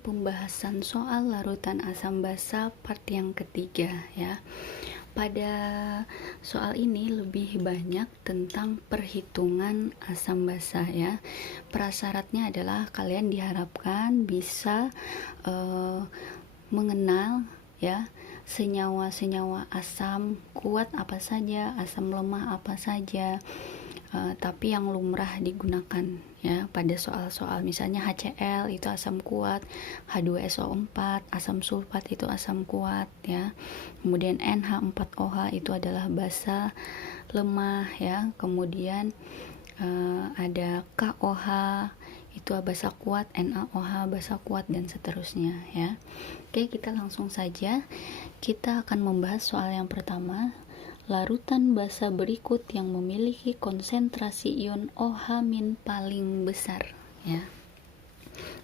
pembahasan soal larutan asam basa part yang ketiga ya. Pada soal ini lebih banyak tentang perhitungan asam basa ya. Prasyaratnya adalah kalian diharapkan bisa mengenal ya senyawa-senyawa asam kuat apa saja, asam lemah apa saja, tapi yang lumrah digunakan ya pada soal-soal misalnya HCl itu asam kuat, H2SO4 asam sulfat itu asam kuat ya, kemudian NH4OH itu adalah basa lemah ya, kemudian ada KOH itu basa kuat, NaOH basa kuat, dan seterusnya ya. Oke, kita langsung saja, kita akan membahas soal yang pertama. Larutan basa berikut yang memiliki konsentrasi ion OH- paling besar ya.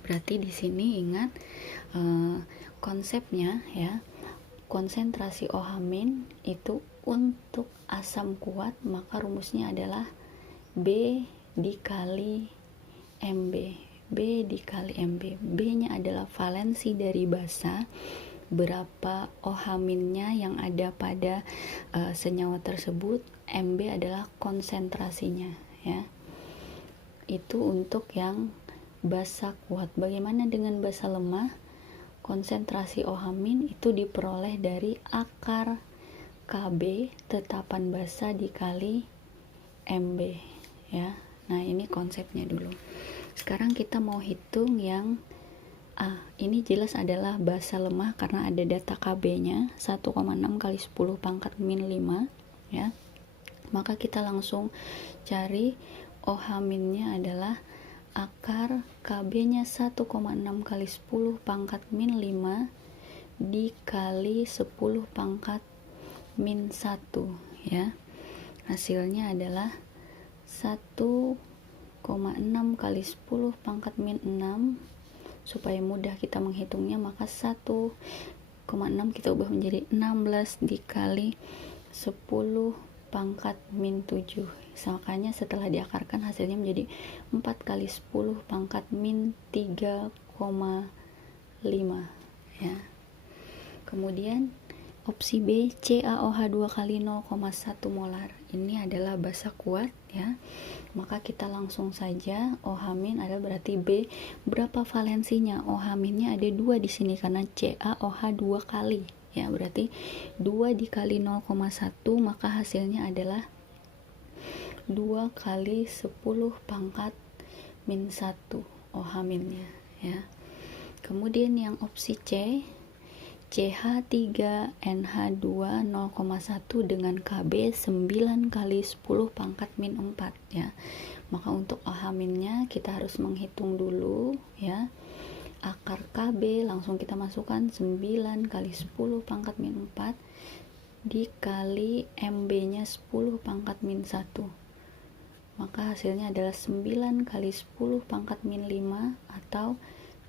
Berarti di sini ingat konsepnya ya. Konsentrasi OH- itu untuk asam kuat maka rumusnya adalah B dikali Mb. B dikali Mb. B-nya adalah valensi dari basa, berapa OH-nya yang ada pada senyawa tersebut. Mb adalah konsentrasinya ya. Itu untuk yang basa kuat. Bagaimana dengan basa lemah? Konsentrasi OH- itu diperoleh dari akar Kb tetapan basa dikali Mb ya. Nah, ini konsepnya dulu. Sekarang kita mau hitung yang ini jelas adalah basa lemah karena ada data Kb-nya 1,6 kali 10 pangkat min 5 ya. Maka kita langsung cari OH-nya adalah akar Kb-nya 1,6 kali 10 pangkat min 5 dikali 10 pangkat min 1 ya. Hasilnya adalah 1,6 kali 10 pangkat min 6. Supaya mudah kita menghitungnya, maka 1,6 kita ubah menjadi 16 dikali 10 pangkat min 7. Makanya setelah diakarkan hasilnya menjadi 4 kali 10 pangkat min 3,5 ya. Kemudian opsi B, CaOH2 kali 0,1 molar. Ini adalah basa kuat ya. Maka kita langsung saja OH- adalah berarti B. Berapa valensinya? OH-nya ada 2 di sini karena CaOH 2 kali ya. Berarti 2 dikali 0,1 maka hasilnya adalah 2 kali 10 pangkat min 1 OH-nya ya. Kemudian yang opsi C, CH3NH2 0,1 dengan Kb 9 kali 10 pangkat min 4 ya. Maka untuk OH-nya kita harus menghitung dulu ya. Akar Kb langsung kita masukkan 9 kali 10 pangkat min 4 dikali Mb-nya 10 pangkat min 1. Maka hasilnya adalah 9 kali 10 pangkat min 5 atau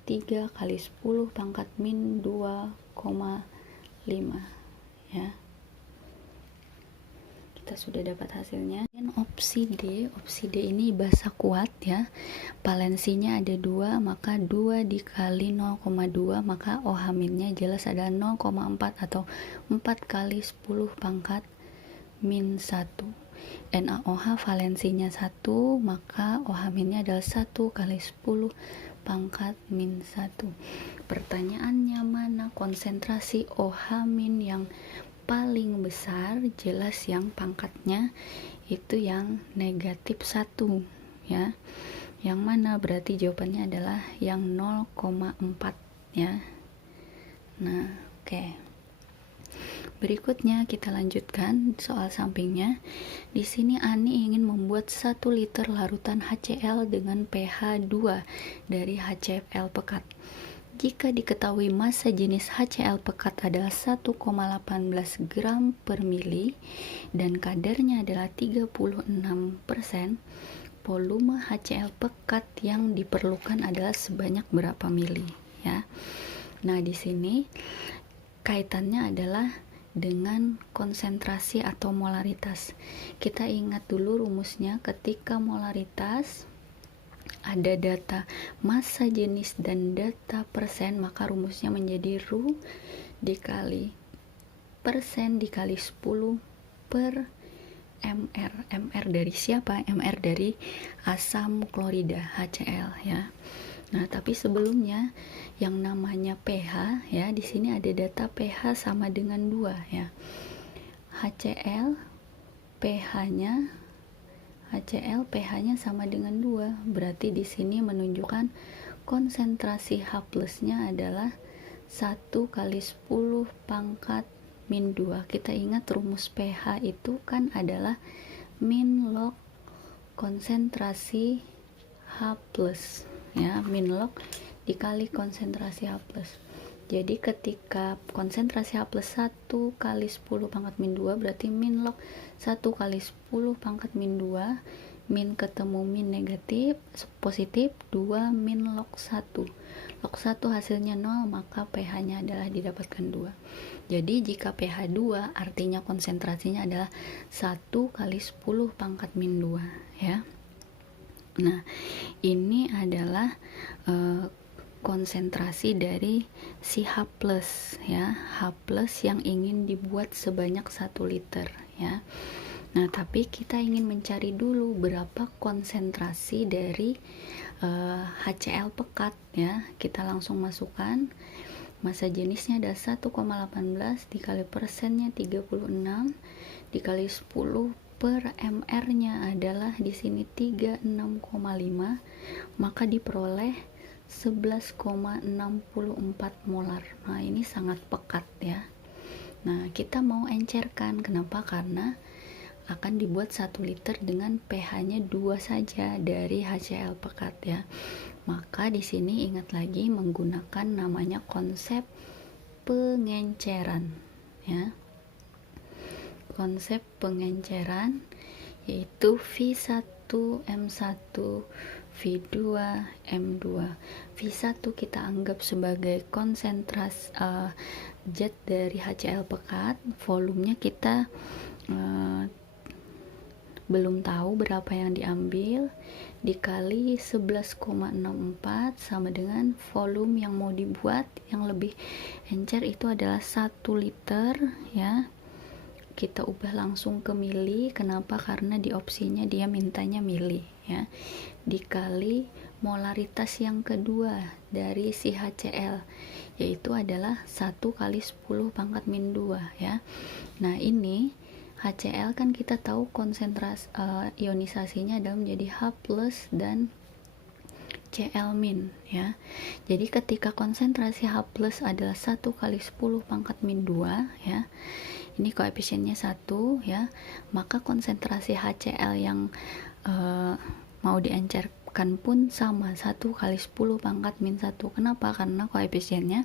3 kali 10 pangkat min 2,5 ya. Kita sudah dapat hasilnya. Dan opsi D ini basa kuat ya. Valensinya ada 2, maka 2 dikali 0,2 maka OH-nya jelas adalah 0,4 atau 4 kali 10 pangkat min 1. NaOH valensinya 1, maka OH-nya adalah 1 kali 10 pangkat min 1. Pertanyaannya mana konsentrasi OH- yang paling besar? Jelas yang pangkatnya itu yang negatif 1 ya. Yang mana? Berarti jawabannya adalah yang 0,4 ya. Nah, oke. Berikutnya kita lanjutkan soal sampingnya. Di sini Ani ingin membuat 1 liter larutan HCl dengan pH 2 dari HCl pekat. Jika diketahui massa jenis HCl pekat adalah 1,18 gram per mili dan kadarnya adalah 36%, volume HCl pekat yang diperlukan adalah sebanyak berapa mili ya. Nah, di sini kaitannya adalah dengan konsentrasi atau molaritas. Kita ingat dulu rumusnya, ketika molaritas ada data massa jenis dan data persen, maka rumusnya menjadi Ru dikali persen dikali 10 per mr. Mr dari siapa? Mr dari asam klorida HCl ya. Nah, tapi sebelumnya yang namanya pH ya, di sini ada data pH sama dengan 2 ya. HCl pH-nya sama dengan 2. Berarti di sini menunjukkan konsentrasi H+-nya adalah 1 kali 10 pangkat min 2. Kita ingat rumus pH itu kan adalah min log konsentrasi H+, ya, min log dikali konsentrasi H+. Jadi ketika konsentrasi H+, 1 kali 10 pangkat min 2 berarti min log 1 kali 10 pangkat min 2, min ketemu min negatif, positif, 2 min log 1. Log 1 hasilnya 0, maka pH-nya adalah didapatkan 2. Jadi jika pH 2 artinya konsentrasinya adalah 1 kali 10 pangkat min 2 ya. Nah, ini adalah konsentrasi dari si H+ ya, H+ yang ingin dibuat sebanyak 1 liter ya. Nah, tapi kita ingin mencari dulu berapa konsentrasi dari HCl pekat ya. Kita langsung masukkan massa jenisnya ada 1,18 dikali persennya 36 dikali 10 per mr nya adalah di sini 36,5, maka diperoleh 11,64 molar. Nah, ini sangat pekat ya. Nah, kita mau encerkan. Kenapa? Karena akan dibuat 1 liter dengan pH-nya 2 saja dari HCl pekat ya. Maka di sini ingat lagi menggunakan namanya konsep pengenceran ya. Konsep pengenceran yaitu V1M1 V2 M2. V1 kita anggap sebagai konsentrasi zat dari HCl pekat, volumenya kita belum tahu berapa yang diambil, dikali 11,64 sama dengan volume yang mau dibuat yang lebih encer itu adalah 1 liter ya. Kita ubah langsung ke mili. Kenapa? Karena di opsinya dia mintanya mili ya, dikali molaritas yang kedua dari si HCl yaitu adalah 1 kali 10 pangkat min 2 ya. Nah, ini HCl kan kita tahu konsentrasi ionisasinya adalah menjadi H+ dan Cl- ya. Jadi ketika konsentrasi H+ adalah 1 kali 10 pangkat min 2 ya. Ini koefisiennya 1 ya. Maka konsentrasi HCl yang mau diencerkan pun sama, 1 kali 10 pangkat min 1. Kenapa? Karena koefisiennya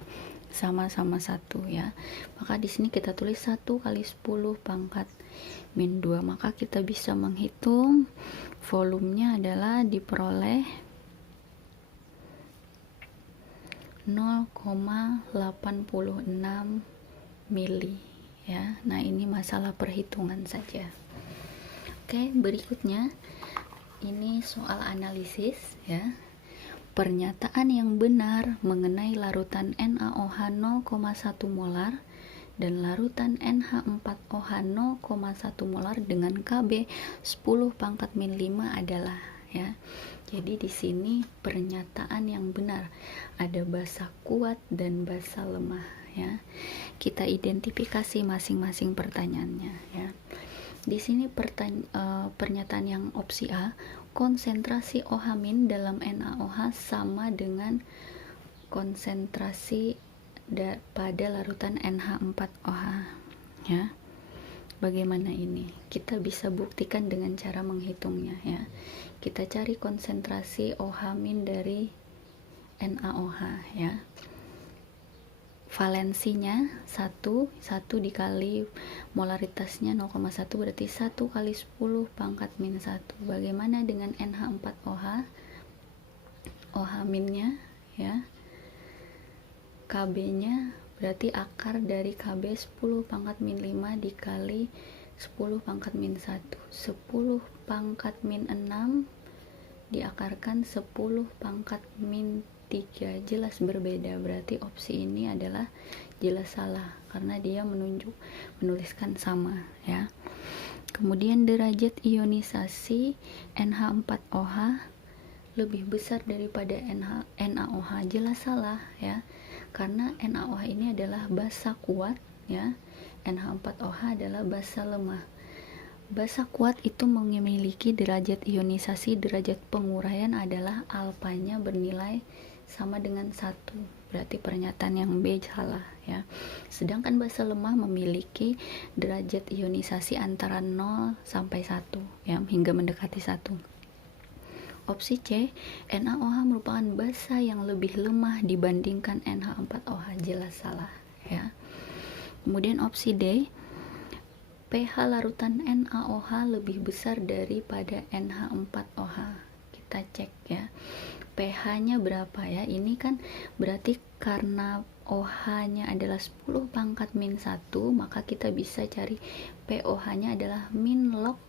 sama-sama 1 ya. Maka di sini kita tulis 1 kali 10 pangkat min 2. Maka kita bisa menghitung volumenya adalah diperoleh 0,86 mili ya. Nah, ini masalah perhitungan saja. Oke, berikutnya ini soal analisis ya. Pernyataan yang benar mengenai larutan NaOH 0,1 molar dan larutan NH4OH 0,1 molar dengan Kb 10 pangkat min 5 adalah ya. Jadi di sini pernyataan yang benar, ada basa kuat dan basa lemah ya. Kita identifikasi masing-masing pertanyaannya ya. Di sini pernyataan yang opsi A, konsentrasi OH- dalam NaOH sama dengan konsentrasi pada larutan NH4OH ya. Bagaimana ini? Kita bisa buktikan dengan cara menghitungnya ya. Kita cari konsentrasi OH- dari NaOH ya. Valensinya 1 dikali molaritasnya 0,1 berarti 1 kali 10 pangkat min 1. Bagaimana dengan NH4OH? OH- ya. KB-nya berarti akar dari KB 10 pangkat min 5 dikali 10 pangkat min 1. 10 pangkat min 6 diakarkan 10 pangkat min 3 jelas berbeda, berarti opsi ini adalah jelas salah karena dia menuliskan sama ya. Kemudian derajat ionisasi NH4OH lebih besar daripada NaOH, jelas salah ya, karena NaOH ini adalah basa kuat ya, NH4OH adalah basa lemah. Basa kuat itu memiliki derajat ionisasi, derajat penguraian adalah alfanya bernilai sama dengan 1, berarti pernyataan yang B salah ya. Sedangkan basa lemah memiliki derajat ionisasi antara 0 sampai 1 ya, hingga mendekati 1. Opsi C, NaOH merupakan basa yang lebih lemah dibandingkan NH4OH, jelas salah ya. Kemudian opsi D, pH larutan NaOH lebih besar daripada NH4OH. Kita cek ya, pH-nya berapa ya. Ini kan berarti karena OH-nya adalah 10 pangkat min 1, maka kita bisa cari POH-nya adalah min log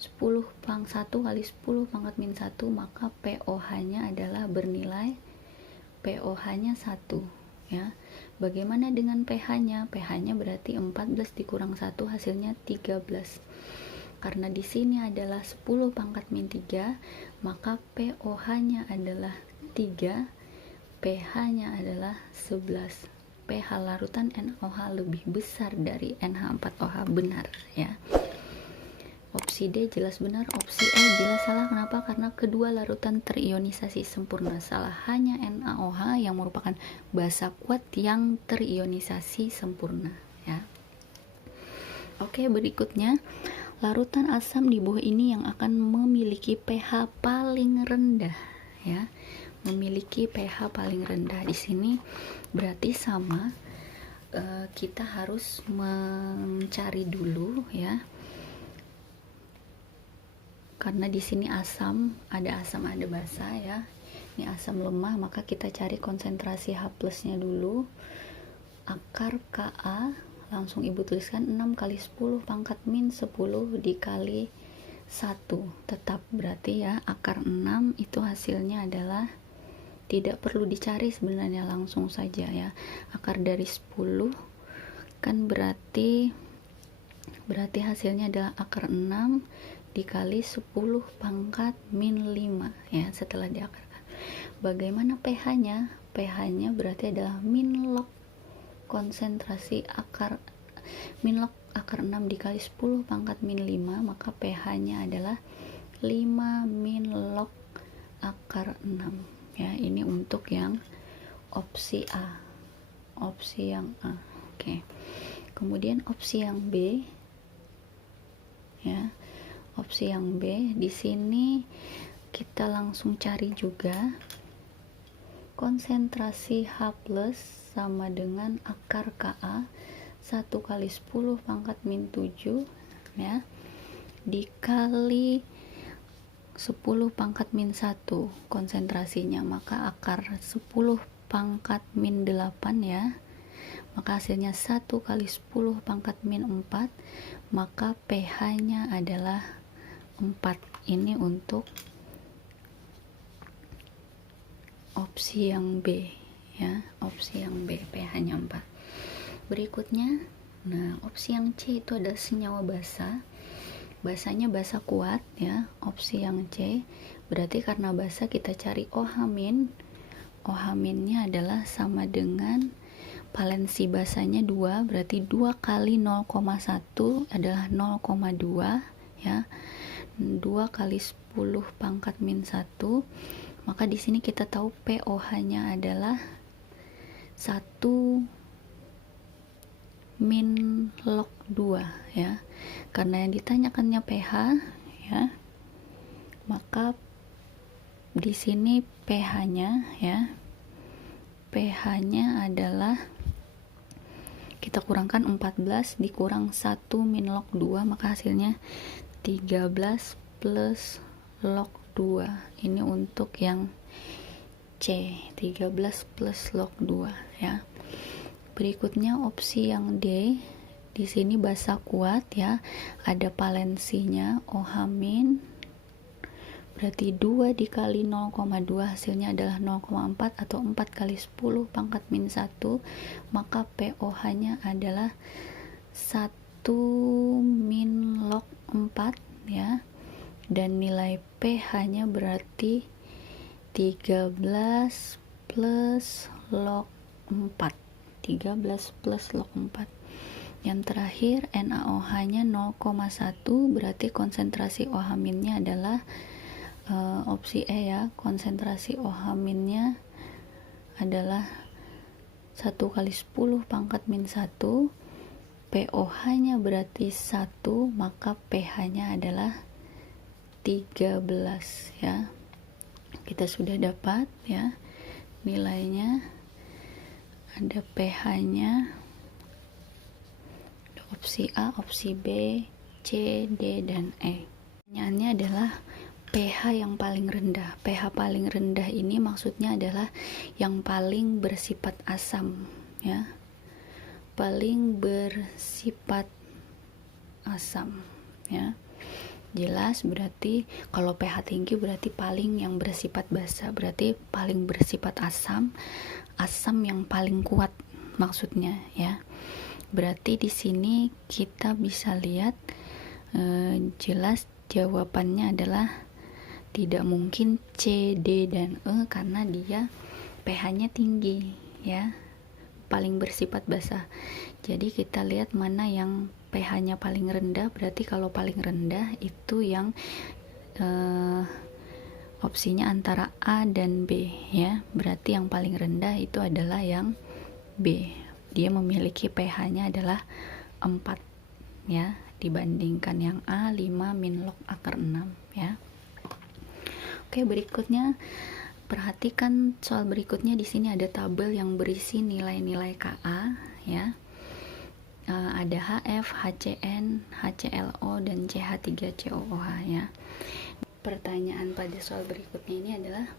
1 kali 10 pangkat min 1, maka POH-nya adalah bernilai POH-nya 1 ya. Bagaimana dengan pH-nya? pH-nya berarti 14 dikurang 1 hasilnya 13. Karena di sini adalah 10 pangkat min 3, maka POH-nya adalah 3, pH-nya adalah 11. pH larutan NaOH lebih besar dari NH4OH, benar ya. Opsi D jelas benar, opsi E jelas salah. Kenapa? Karena kedua larutan terionisasi sempurna. Salah, hanya NaOH yang merupakan basa kuat yang terionisasi sempurna ya. Oke, berikutnya larutan asam di bawah ini yang akan memiliki pH paling rendah ya. Memiliki pH paling rendah. Di sini berarti sama, kita harus mencari dulu ya. Karena di sini asam ada basa ya. Ini asam lemah, maka kita cari konsentrasi H plusnya dulu. Akar Ka langsung ibu tuliskan 6 kali 10 pangkat min 10 dikali 1 tetap, berarti ya akar 6 itu hasilnya adalah, tidak perlu dicari sebenarnya, langsung saja ya. Akar dari 10 kan berarti hasilnya adalah akar 6 dikali 10 pangkat min 5 ya, setelah diakarkan. Bagaimana pH-nya? pH-nya berarti adalah min log konsentrasi akar 6 dikali 10 pangkat min 5, maka pH-nya adalah 5 min log akar 6 ya. Ini untuk yang opsi A. Opsi yang A. Oke. Kemudian opsi yang B ya. Opsi yang B, di sini kita langsung cari juga konsentrasi H plus sama dengan akar Ka 1 kali 10 pangkat min 7 ya, dikali 10 pangkat min 1 konsentrasinya, maka akar 10 pangkat min 8 ya, maka hasilnya 1 kali 10 pangkat min 4, maka pH-nya adalah 4. Ini untuk opsi yang B ya, opsi yang B, pH-nya 4. Berikutnya, nah opsi yang C itu ada senyawa basa. Basanya basa kuat ya, opsi yang C. Berarti karena basa kita cari OH-. OH-nya adalah sama dengan valensi basanya 2, berarti 2 kali 0,1 adalah 0,2 ya. 2 kali 10 pangkat min 1, maka di sini kita tahu POH-nya adalah 1 min log 2 ya. Karena yang ditanyakannya pH ya, maka di sini pH-nya ya, pH-nya adalah kita kurangkan 14 dikurang 1 min log 2, maka hasilnya 13 plus log 2. Ini untuk yang C, 13 plus log 2 ya. Berikutnya opsi yang D. Di sini basa kuat ya, ada valensinya OH-, berarti 2 dikali 0,2 hasilnya adalah 0,4 atau 4 kali 10 pangkat min 1, maka POH nya adalah 1 min log 4 ya, dan nilai pH nya berarti 13 plus log 4, 13 plus log 4. Yang terakhir NaOH nya 0,1, berarti konsentrasi OH nya adalah opsi E ya, konsentrasi OH nya adalah 1 kali 10 pangkat min 1, POH nya berarti 1, maka pH nya adalah 13 ya. Kita sudah dapat ya nilainya, ada pH nya, ada opsi A, opsi B, C, D, dan E. Pertanyaannya adalah pH yang paling rendah. pH paling rendah ini maksudnya adalah yang paling bersifat asam ya, paling bersifat asam ya. Jelas, berarti kalau pH tinggi berarti paling yang bersifat basa, berarti paling bersifat asam, asam yang paling kuat maksudnya ya. Berarti di sini kita bisa lihat jelas jawabannya adalah tidak mungkin C, D, dan E karena dia pH-nya tinggi ya, paling bersifat basa. Jadi kita lihat mana yang pH-nya paling rendah, berarti kalau paling rendah itu yang opsinya antara A dan B ya, berarti yang paling rendah itu adalah yang B. Dia memiliki pH-nya adalah 4 ya, dibandingkan yang A 5 min log akar 6 ya. Oke, berikutnya perhatikan soal berikutnya. Di sini ada tabel yang berisi nilai-nilai Ka ya. Ada HF, HCN, HClO, dan CH3COOH ya. Pertanyaan pada soal berikutnya ini adalah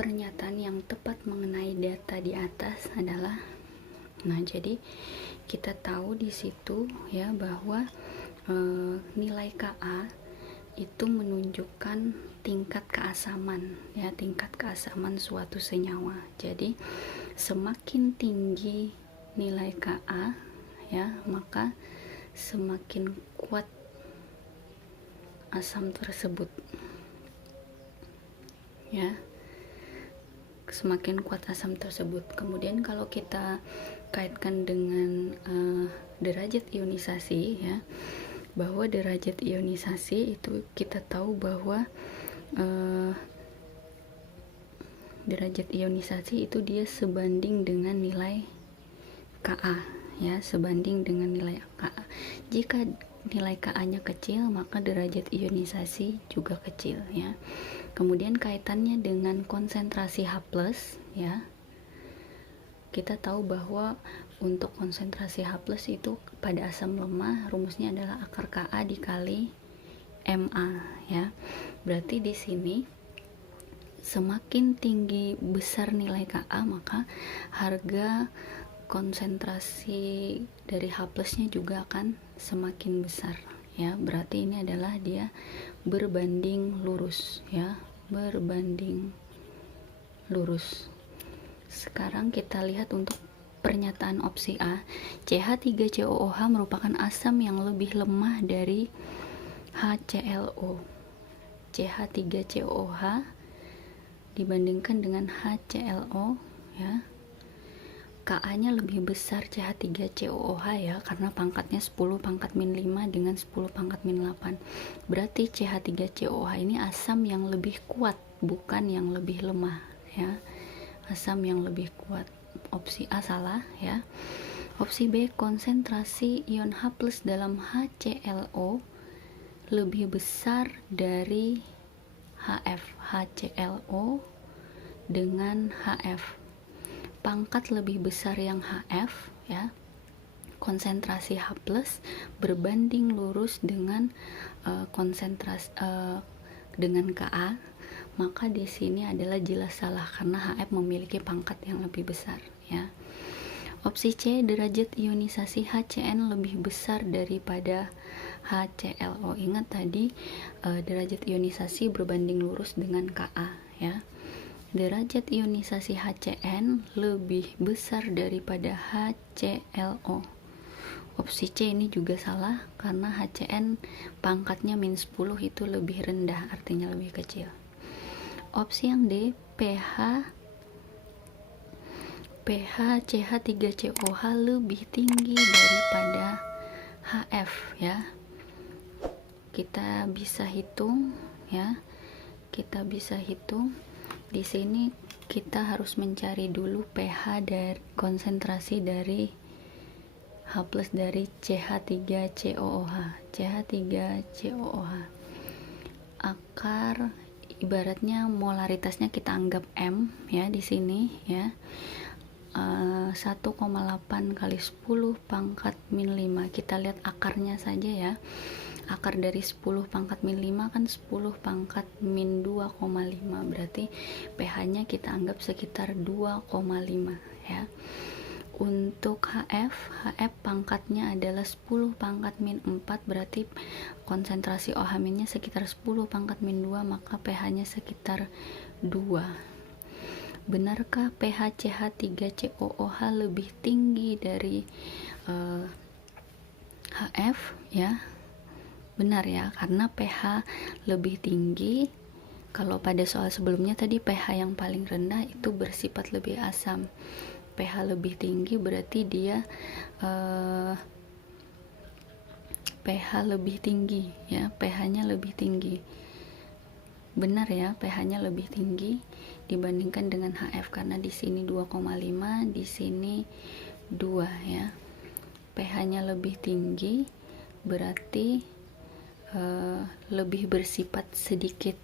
pernyataan yang tepat mengenai data di atas adalah, nah jadi kita tahu di situ ya bahwa nilai Ka itu menunjukkan tingkat keasaman ya, tingkat keasaman suatu senyawa. Jadi semakin tinggi nilai Ka ya, maka semakin kuat asam tersebut ya, semakin kuat asam tersebut. Kemudian kalau kita kaitkan dengan derajat ionisasi ya, bahwa derajat ionisasi itu kita tahu bahwa derajat ionisasi itu dia sebanding dengan nilai Ka ya, sebanding dengan nilai Ka. Jika nilai Ka nya kecil, maka derajat ionisasi juga kecil ya. Kemudian kaitannya dengan konsentrasi H+ ya, kita tahu bahwa untuk konsentrasi H+ itu pada asam lemah rumusnya adalah akar Ka dikali Ma ya. Berarti di sini semakin tinggi besar nilai Ka, maka harga konsentrasi dari H+ nya juga akan semakin besar ya. Berarti ini adalah dia berbanding lurus ya, berbanding lurus. Sekarang kita lihat untuk pernyataan opsi A, CH3COOH merupakan asam yang lebih lemah dari HClO. CH3COOH dibandingkan dengan HClO ya, Ka nya lebih besar CH3COOH ya, karena pangkatnya 10 pangkat min 5 dengan 10 pangkat min 8. Berarti CH3COOH ini asam yang lebih kuat, bukan yang lebih lemah ya, asam yang lebih kuat. Opsi A salah ya. Opsi B, konsentrasi ion H+ dalam HClO lebih besar dari HClO dengan HF. Pangkat lebih besar yang HF ya, konsentrasi H+ berbanding lurus dengan konsentrasi dengan Ka, maka di sini adalah jelas salah karena HF memiliki pangkat yang lebih besar ya. Opsi C, derajat ionisasi HCN lebih besar daripada HClO. Ingat tadi derajat ionisasi berbanding lurus dengan Ka ya. Derajat ionisasi HCN lebih besar daripada HClO. Opsi C ini juga salah karena HCN pangkatnya -10 itu lebih rendah, artinya lebih kecil. Opsi yang D, pH CH3COH lebih tinggi daripada HF ya. Kita bisa hitung ya. Di sini kita harus mencari dulu pH dari konsentrasi dari H+ dari CH3COOH. Akar ibaratnya molaritasnya kita anggap M ya di sini ya. 1,8 kali 10 pangkat min 5. Kita lihat akarnya saja ya. Akar dari 10 pangkat min 5 kan 10 pangkat min 2,5. Berarti pH nya kita anggap sekitar 2,5 ya. Untuk HF pangkatnya adalah 10 pangkat min 4, berarti konsentrasi OH minnya sekitar 10 pangkat min 2, maka pH nya sekitar 2. Benarkah pH CH3COOH lebih tinggi dari HF ya? Benar ya, karena pH lebih tinggi. Kalau pada soal sebelumnya tadi pH yang paling rendah itu bersifat lebih asam. pH lebih tinggi berarti dia pH lebih tinggi ya, pH-nya lebih tinggi. Benar ya, pH-nya lebih tinggi dibandingkan dengan HF karena di sini 2,5, di sini 2 ya. pH-nya lebih tinggi berarti lebih bersifat sedikit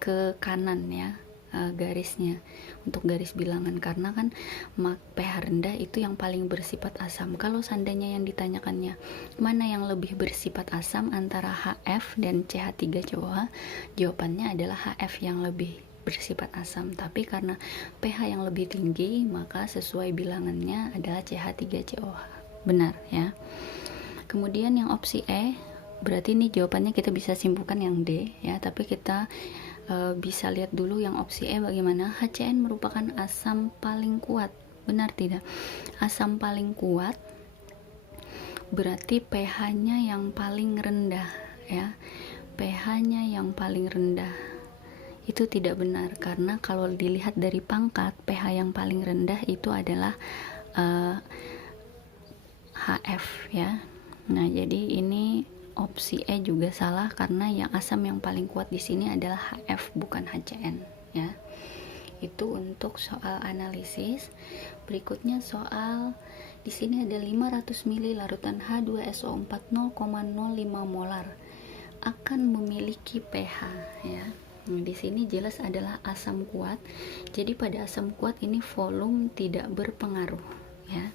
ke kanan ya, garisnya untuk garis bilangan, karena kan pH rendah itu yang paling bersifat asam. Kalau seandainya yang ditanyakannya mana yang lebih bersifat asam antara HF dan CH3COOH, jawabannya adalah HF yang lebih bersifat asam, tapi karena pH yang lebih tinggi maka sesuai bilangannya adalah CH3COOH. Benar ya. Kemudian yang opsi E, berarti ini jawabannya kita bisa simpulkan yang D ya, tapi kita bisa lihat dulu yang opsi E bagaimana. HCN merupakan asam paling kuat, benar tidak? Asam paling kuat berarti pH-nya yang paling rendah ya, pH-nya yang paling rendah. Itu tidak benar, karena kalau dilihat dari pangkat, pH yang paling rendah itu adalah HF ya. Nah, jadi ini opsi E juga salah karena yang asam yang paling kuat di sini adalah HF bukan HCN ya. Itu untuk soal analisis. Berikutnya soal di sini ada 500 ml larutan H2SO4 0,05 molar akan memiliki pH ya. Nah, di sini jelas adalah asam kuat. Jadi pada asam kuat ini volume tidak berpengaruh ya.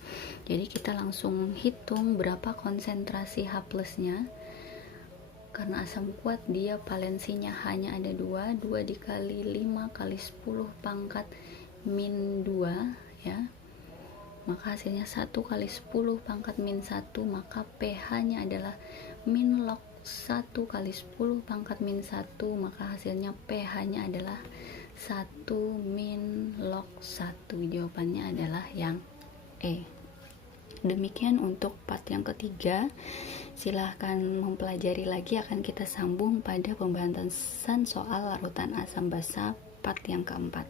Jadi kita langsung hitung berapa konsentrasi H+ nya. Karena asam kuat dia valensinya hanya ada 2 dikali 5 kali 10 pangkat min 2 ya. Maka hasilnya 1 kali 10 pangkat min 1, maka pH nya adalah min log 1 kali 10 pangkat min 1, maka hasilnya pH nya adalah 1 min log 1. Jawabannya adalah yang E. Demikian untuk part yang ketiga. Silahkan mempelajari lagi, akan kita sambung pada pembahasan soal larutan asam basa part yang keempat.